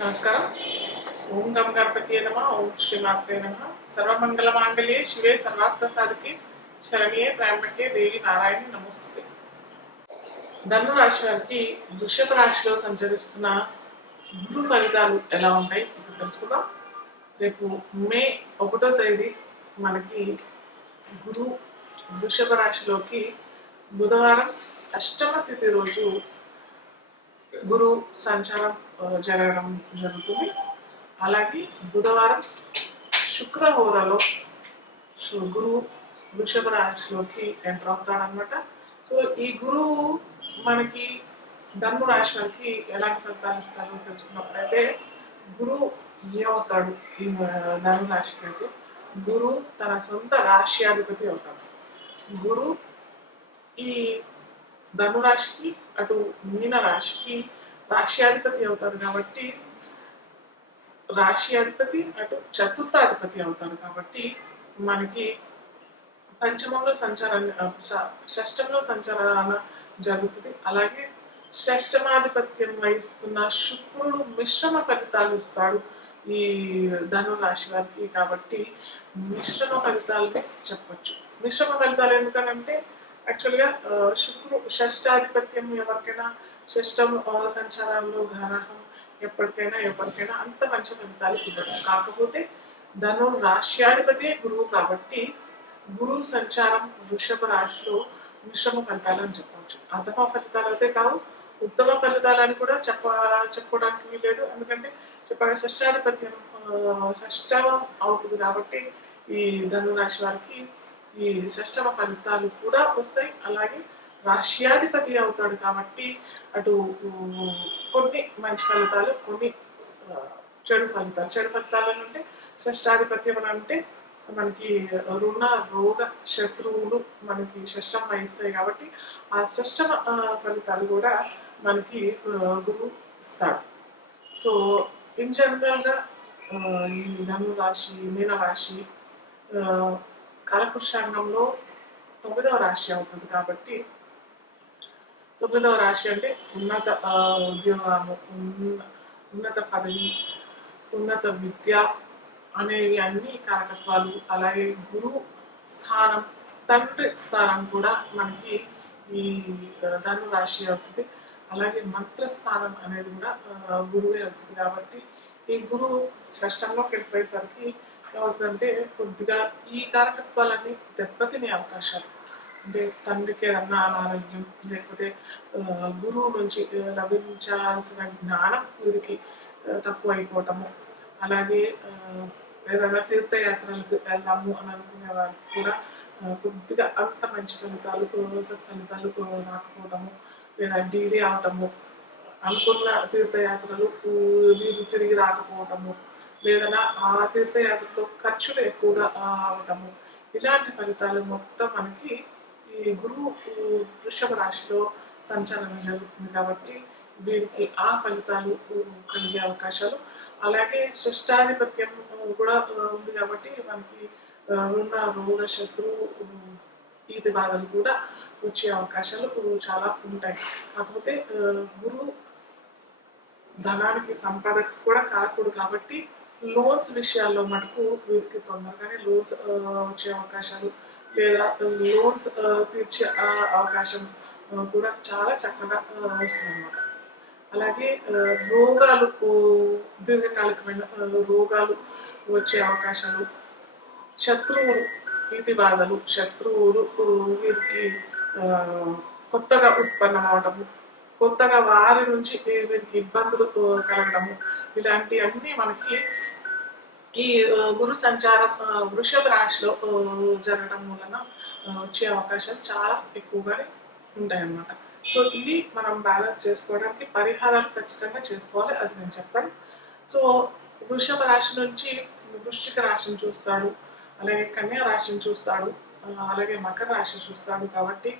నమస్కారం. ఓం గం గణపతి నమ. ఓం శ్రీమాత్రే నమ. సర్వమంగళ మాంగళ్యే శివే సర్వార్థసాధికే శరణ్యే త్రయంబకే దేవి నారాయణి నమోస్తుతే. ధను రాశి వారికి వృషభ రాశిలో సంచరిస్తున్న గురు ఫలితాలు ఎలా ఉంటాయి ఇప్పుడు తెలుసుకుందాం. రేపు మే 1వ తేదీ మనకి గురు వృషభ రాశిలోకి బుధవారం అష్టమ తిథి రోజు గురు సంచారం జరగడం జరుగుతుంది. అలాగే బుధవారం శుక్రహోరలో గురువు వృషభ రాశిలోకి ఎంటర్ అవుతాడనమాట. సో ఈ గురువు మనకి ధను రాశి వారికి ఎలాంటి ఫలితాలు ఇస్తారో తెలుసుకున్నప్పుడైతే గురువు ఏమవుతాడు ఈ ధను రాశికి అయితే గురువు తన సొంత రాశ్యాధిపతి అవుతాడు. గురువు ఈ ధనురాశికి అటు మీన రాశికి రాశ్యాధిపతి అవుతారు కాబట్టి రాశ్యాధిపతి అటు చతుర్థాధిపతి అవుతారు కాబట్టి మనకి పంచమంలో సంచారం షష్టంలో సంచారణ జరుగుతుంది. అలాగే షష్టమాధిపత్యం వహిస్తున్న శుక్రుడు మిశ్రమ ఫలితాలు ఇస్తాడు ఈ ధను రాశి వారికి. కాబట్టి మిశ్రమ ఫలితాలని చెప్పచ్చు. మిశ్రమ ఫలితాలు ఎందుకనంటే యాక్చువల్గా శుక్రుడు షష్టాధిపత్యం ఎవరికైనా షష్టం సంచారాల్లో గ్రహం ఎప్పటికైనా అంత మంచి ఫలితాలు ఇవ్వడం. కాకపోతే ధను రాశ్యాధిపతి గురువు కాబట్టి గురువు సంచారం వృషభ రాశిలో మిశ్రమ ఫలితాలు అని చెప్పవచ్చు. అధమ ఫలితాలు అయితే కావు, ఉత్తమ ఫలితాలు అని కూడా చెప్పుకోవడానికి లేదు. ఎందుకంటే చెప్పగా షష్టాధిపత్యం షష్టం అవుతుంది కాబట్టి ఈ ధను రాశి వారికి ఈ షష్టమ ఫలితాలు కూడా వస్తాయి. అలాగే రాశ్యాధిపతి అవుతాడు కాబట్టి అటు కొన్ని మంచి ఫలితాలు, కొన్ని చెడు ఫలితాలు అంటే షష్టాధిపత్యం అని అంటే మనకి రుణ రోగ శత్రువులు మనకి షష్టం వహిస్తాయి కాబట్టి ఆ షష్టమ ఫలితాలు కూడా మనకి గురువు ఇస్తాడు. సో ఇన్ జనరల్గా ఈ ధను రాశి మీన రాశి కాలపురుషాంగంలో 9వ రాశి అవుతుంది కాబట్టి 9వ రాశి అంటే ఉన్నత ఉద్యోగము, ఉన్నత పదవి, ఉన్నత విద్య అనేవి అన్ని కారకత్వాలు. అలాగే గురువు స్థానం, తండ్రి స్థానం కూడా మనకి ఈ ధను రాశి అవుతుంది. అలాగే మంత్రస్థానం అనేది కూడా గురువే అవుతుంది. కాబట్టి ఈ గురువు షష్టంలోకి వెళ్ళిపోయేసరికి ఏమవుతుందంటే కొద్దిగా ఈ కారకత్వాలన్నీ దెబ్బతినే అవకాశాలు, అంటే తండ్రికి ఏదన్నా అనారోగ్యం లేకపోతే గురువు నుంచి లభించాల్సిన జ్ఞానం వీరికి తక్కువ అయిపోవటము, అలాగే ఏదైనా తీర్థయాత్రలకు వెళ్దాము అని అనుకునే వారికి కూడా కొద్దిగా అంత మంచి ఫలితాలు రాకపోవటము, లేదా డీలే అవటము, అనుకున్న తీర్థయాత్రలు వీరు తిరిగి రాకపోవటము, లేదా ఆ తీర్థయాత్రలో ఖర్చులు ఎక్కువగా అవటము, ఇలాంటి ఫలితాలు మొత్తం మనకి ఈ గురువు వృషభ రాశిలో సంచాలనం జరుగుతుంది కాబట్టి వీరికి ఆ ఫలితాలు కలిగే అవకాశాలు. అలాగే షష్టాధిపత్యం కూడా ఉంది కాబట్టి మనకి ఉన్న రోగ శత్రువు ఈతి బాధలు కూడా వచ్చే అవకాశాలు చాలా ఉంటాయి. కాకపోతే గురువు ధనానికి సంపాదకు కూడా కాకూడదు కాబట్టి లోన్స్ విషయాల్లో మటుకు వీరికి తొందరగానే లోన్స్ వచ్చే అవకాశాలు, లేదా లోన్స్ తీర్చే అవకాశం కూడా చాలా చక్కగా వస్తుంది అన్నమాట. అలాగే రోగాలు, దీర్ఘకాలికమైన రోగాలు వచ్చే అవకాశాలు, శత్రువులు ఈతి బాధలు, శత్రువులు వీరికి కొత్తగా ఉత్పన్నం అవటము, కొత్తగా వారి నుంచి వీరికి ఇబ్బందులు కలగడము, ఇలాంటివన్నీ మనకి ఈ గురు సంచారం వృషభ రాశిలో జరగడం వలన వచ్చే అవకాశాలు చాలా ఎక్కువగానే ఉంటాయన్నమాట. సో ఇవి మనం బ్యాలెన్స్ చేసుకోవడానికి పరిహారాలు ఖచ్చితంగా చేసుకోవాలి, అది నేను చెప్తాను. సో వృషభ రాశి నుంచి వృశ్చిక రాశిని చూస్తాడు, అలాగే కన్యా రాశిని చూస్తాడు, అలాగే మకర రాశి చూస్తాడు. కాబట్టి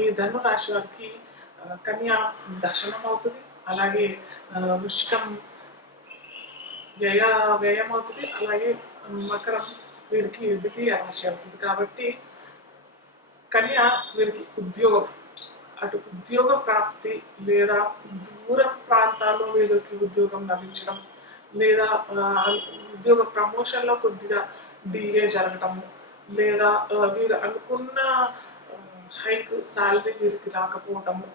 ఈ ధను రాశి వారికి కన్యా దర్శనం అవుతుంది, అలాగే వృశ్చికం వ్యయం అవుతుంది, అలాగే మకరం వీరికి ద్వితీయ రాశి అవుతుంది. కాబట్టి కన్యా వీరికి ఉద్యోగం, అటు ఉద్యోగ ప్రాప్తి లేదా దూర ప్రాంతాల్లో వీరికి ఉద్యోగం లభించడం, లేదా ఉద్యోగ ప్రమోషన్లో కొద్దిగా డిలే జరగటము, లేదా వీరు అనుకున్న హైక్ శాలరీ వీరికి రాకపోవటము,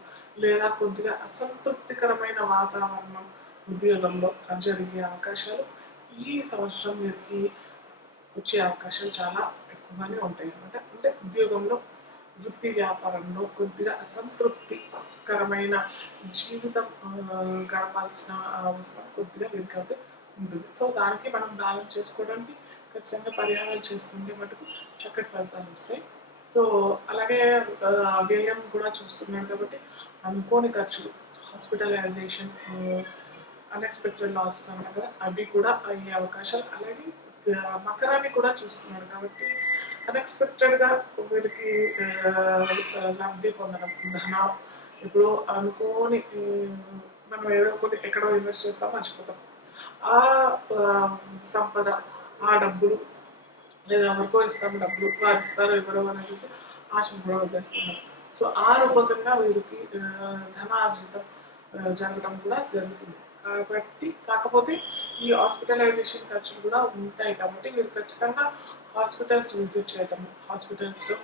లేదా కొద్దిగా అసంతృప్తికరమైన వాతావరణం ఉద్యోగంలో జరిగే అవకాశాలు ఈ సంవత్సరం వీరికి వచ్చే అవకాశాలు చాలా ఎక్కువగానే ఉంటాయి అన్నమాట. అంటే ఉద్యోగంలో, వృత్తి వ్యాపారంలో కొద్దిగా అసంతృప్తికరమైన జీవితం గడపాల్సిన అవసరం కొద్దిగా వీరికి అయితే ఉంటుంది. సో దానికి మనం బ్యాలెన్స్ చేసుకోవడానికి ఖచ్చితంగా పరిహారాలు చేసుకుంటే మటుకు చక్కటి ఫలితాలు వస్తాయి. సో అలాగే వ్యయం కూడా చూస్తున్నాం కాబట్టి అనుకోని ఖర్చులు, హాస్పిటలైజేషన్, అన్ఎక్స్పెక్టెడ్ లాసెస్ అన్నారు కదా, అవి కూడా అయ్యే అవకాశాలు. అలాగే మకరాన్ని కూడా చూస్తున్నాడు కాబట్టి అన్ఎక్స్పెక్టెడ్గా వీరికి లబ్ధి పొందడం, ధనం ఇప్పుడు అనుకోని మనం ఏదో ఒకటి ఎక్కడో ఇన్వెస్ట్ చేస్తాం మర్చిపోతాం. ఆ సంపద, ఆ డబ్బులు, లేదా ఎవరికో ఇస్తాం డబ్బులు, వారు ఇస్తారో ఎవరో అని చూసి ఆశను కూడా వదిలేసుకుంటాం. సో ఆ రూపకంగా వీరికి ధనార్జితం జరగడం కూడా జరుగుతుంది. కాబట్టి కాకపోతే ఈ హాస్పిటలైజేషన్ ఖర్చులు కూడా ఉంటాయి కాబట్టి మీరు ఖచ్చితంగా హాస్పిటల్స్ విజిట్ చేయటం, హాస్పిటల్స్లో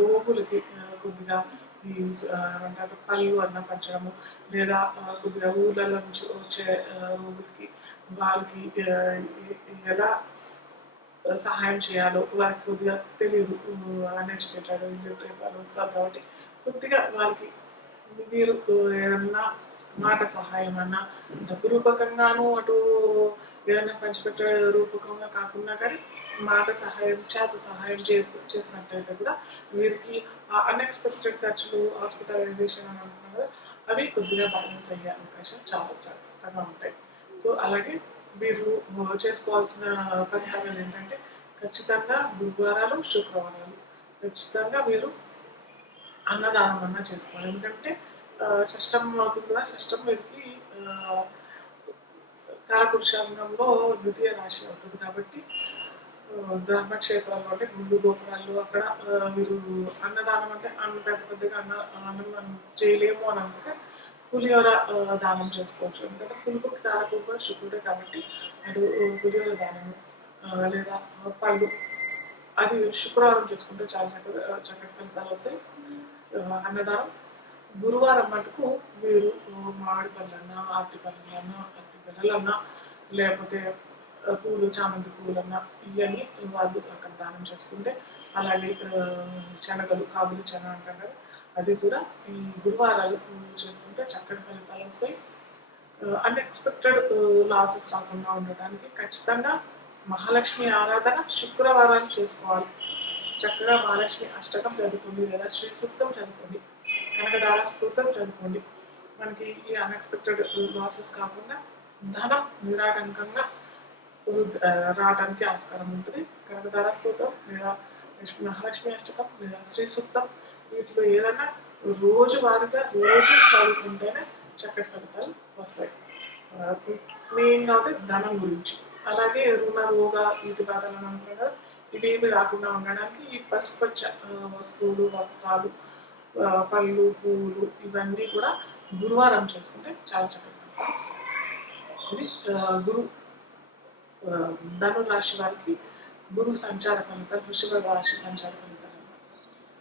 రోగులకి కొద్దిగా ఈ ఏమంటారు పళ్ళు అన్న పంచడము, లేదా కొద్దిగా ఊళ్ళలో నుంచి వచ్చే రోగులకి వాళ్ళకి ఎలా సహాయం చేయాలో వారికి కొద్దిగా తెలియదు, అన్ఎడ్యుకేటెడ్ ఇల్లిటరేట్ వాళ్ళు వస్తారు కాబట్టి కొద్దిగా వాళ్ళకి మీరు ఏదన్నా మాట సహాయం అన్నా డబ్బు రూపకంగాను అటు ఏదైనా పంచిపెట్టే రూపకంగా కాకుండా కానీ మాట సహాయం, చేత సహాయం చేసినట్టయితే కూడా వీరికి ఆ అన్ఎక్స్పెక్టెడ్ ఖర్చులు, హాస్పిటలైజేషన్ అని అంటున్నారు కదా, అవి కొద్దిగా బ్యాలెన్స్ అయ్యే అవకాశం చాలా జాగ్రత్తగా ఉంటాయి. సో అలాగే మీరు చేసుకోవాల్సిన పరిహారాలు ఏంటంటే ఖచ్చితంగా గురువారాలు, శుక్రవారాలు ఖచ్చితంగా మీరు అన్నదానం అన్నా చేసుకోవాలి. ఎందుకంటే షష్టం అవుతుంది కదా, షష్టం వీరికి కాలపురుషాంగంలో ద్వితీయ రాశి అవుతుంది కాబట్టి ధర్మక్షేత్రాలు అంటే గుళ్ళు గోపురాలు అక్కడ మీరు అన్నదానం అంటే పెద్ద పెద్దగా అన్నం చేయలేము అని అంటే పులిహోర దానం చేసుకోవచ్చు. ఎందుకంటే పులుపుకి కారకుడు కూడా శుక్రుడే కాబట్టి అటు పులిహోర దానము, లేదా పళ్ళు, అది శుక్రవారం చేసుకుంటే చాలా చక్కటి ఫలితాలు వస్తాయి. అన్నదానం గురువారం మటుకు మీరు మామిడి పళ్ళన్నా, అరటి పళ్ళన్నా, అరటి పిల్లలన్నా, లేకపోతే పూలు, చామంతి పూలన్నా ఇవన్నీ వాళ్ళు అక్కడ దానం చేసుకుంటే, అలాగే శనగలు, కాబులి శన అంటాం కదా, అది కూడా ఈ గురువారాలు చేసుకుంటే చక్కటి ఫలితాలు వస్తాయి. అన్ఎక్స్పెక్టెడ్ లాసెస్ రాకుండా ఉండటానికి ఖచ్చితంగా మహాలక్ష్మి ఆరాధన శుక్రవారాలు చేసుకోవాలి. చక్కగా మహాలక్ష్మి అష్టకం చదువుకోండి, లేదా శ్రీ సూక్తం చదువుకోండి, కనకదార స్తోత్రం చదువుకోండి. మనకి ఈ అన్ఎక్స్పెక్టెడ్ లాసెస్ కాకుండా ధనం నిరాటంకంగా రావడానికి ఆస్కారం ఉంటుంది. కనకదార స్తోత్రం, లేదా మహాలక్ష్మి అష్టకం, లేదా శ్రీ సూక్తం, వీటిలో ఏదైనా రోజువారీగా రోజు చదువుకుంటేనే చక్కటి ఫలితాలు వస్తాయి. మెయిన్గా అయితే ధనం గురించి. అలాగే రుణ, రోగ, వీటి బాధలను అంటారు కదా, ఇవేమి రాకుండా ఉండడానికి ఈ పసుపచ్చ వస్తువులు, వస్త్రాలు, పళ్ళు, పువ్వులు ఇవన్నీ కూడా గురువారం చేసుకుంటే చాలా చక్కగా వస్తాయి. ఇది గురు ధను రాశి వారికి గురు సంచార ఫలితాలు, వృషభ రాశి సంచార